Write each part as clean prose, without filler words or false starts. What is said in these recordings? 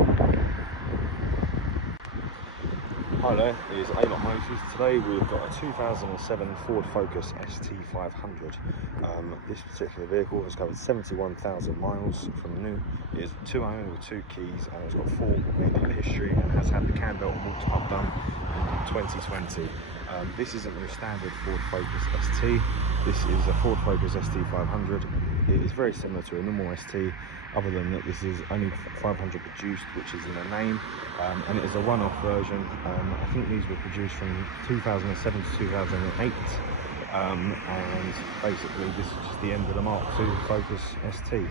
Hi there, it's Avon Motors. Today we've got a 2007 Ford Focus ST-500. This particular vehicle has covered 71,000 miles from new. It is 2 owned with 2 keys, and it's got full dealer history and has had the cam belt and multi pump done in 2020. This isn't your standard Ford Focus ST. This is a Ford Focus ST-500. It is very similar to a normal ST, other than that this is only 500 produced, which is in the name, and it is a one-off version. I think these were produced from 2007 to 2008, and basically this is just the end of the Mark II Focus ST.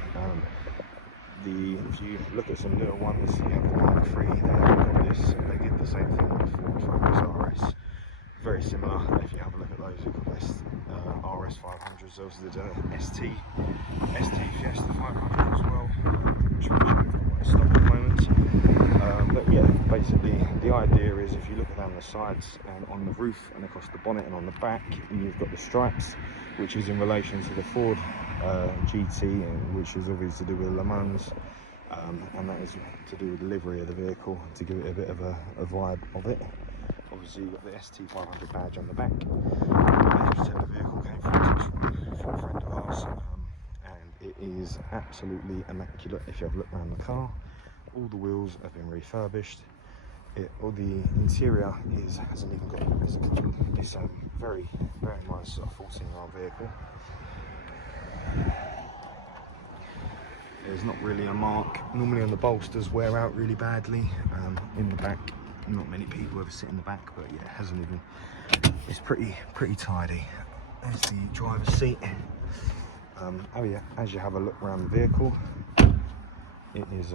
If you look at some newer ones, you have the Mark III, they haven't got this. They did the same thing with the Ford Focus RS. Very similar. If you have a look at those, we've got this RS 500s. There was the ST Fiesta 500 as well, which we've got in stock at the moment. But yeah, basically the idea is, if you look down the sides and on the roof and across the bonnet and on the back, you've got the stripes, which is in relation to the Ford GT, which is obviously to do with Le Mans, and that is to do with the livery of the vehicle, to give it a bit of a vibe of it. Obviously you've got the ST-500 badge on the back. The vehicle came from a friend of ours, and it is absolutely immaculate. If you have a look around the car, all the wheels have been refurbished. All the interior hasn't even got as a colour. It's very, very nice 14-year-old vehicle. There's not really a mark. Normally on the bolsters wear out really badly. In the back, not many people ever sit in the back, but yeah, it hasn't even. It's pretty tidy. There's the driver's seat. Oh yeah, as you have a look around the vehicle, it is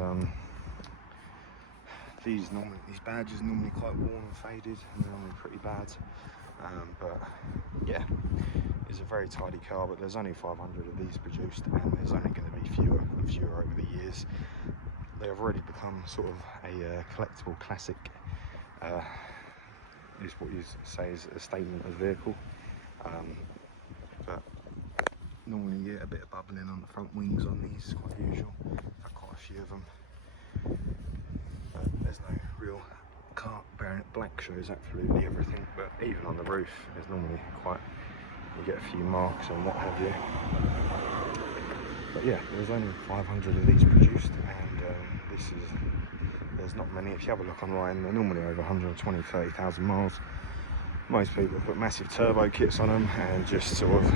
these badges are normally quite worn and faded, and they're normally pretty bad. But yeah, it's a very tidy car. But there's only 500 of these produced, and there's only going to be fewer and fewer over the years. They have already become sort of a collectible classic. Is what you say is a statement of vehicle. But normally you get a bit of bubbling on the front wings on these, quite usual. I've had quite a few of them. But there's no real car bearing it. Black shows absolutely everything, but even on the roof there's normally you get a few marks and what have you. But yeah, there's only 500 of these produced, and there's not many. If you have a look online, they're normally over 120,000-30,000 miles. Most people put massive turbo kits on them and just sort of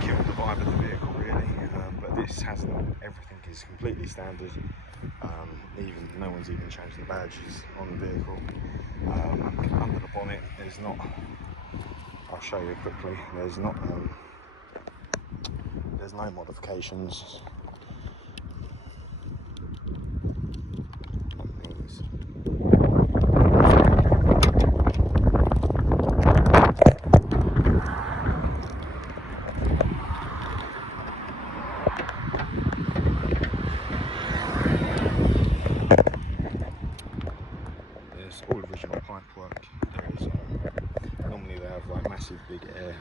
kill the vibe of the vehicle, really. But this hasn't. Everything is completely standard. Even no one's even changed the badges on the vehicle. Under the bonnet, there's not. I'll show you quickly. There's not. There's no modifications. All original pipework. Normally they have like massive big air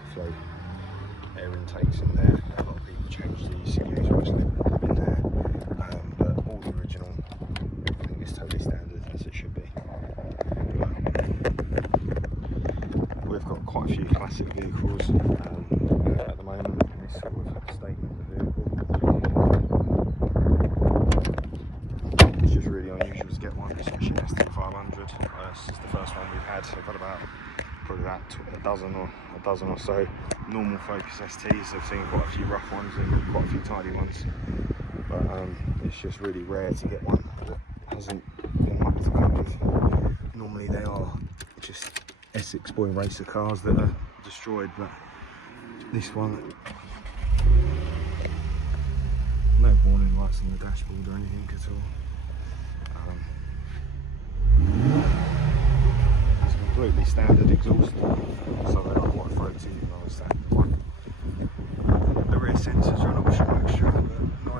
intakes in there. A lot of people change the ECUs which they put in there, but all the original, everything is totally standard as it should be. But we've got quite a few classic vehicles at the moment in this sort of statement of the vehicle. It's just really unusual to get one, especially an ST-500. This is the first one we've had. I've got probably about a dozen or so normal Focus STs. I've seen quite a few rough ones and quite a few tidy ones, but it's just really rare to get one that hasn't been mucked about with. Normally they are just Essex boy racer cars that are destroyed, but this one, no warning lights on the dashboard or anything at all. It's completely standard exhaust, so they are quite throaty, even though it's standard one. The rear sensors are an optional extra, but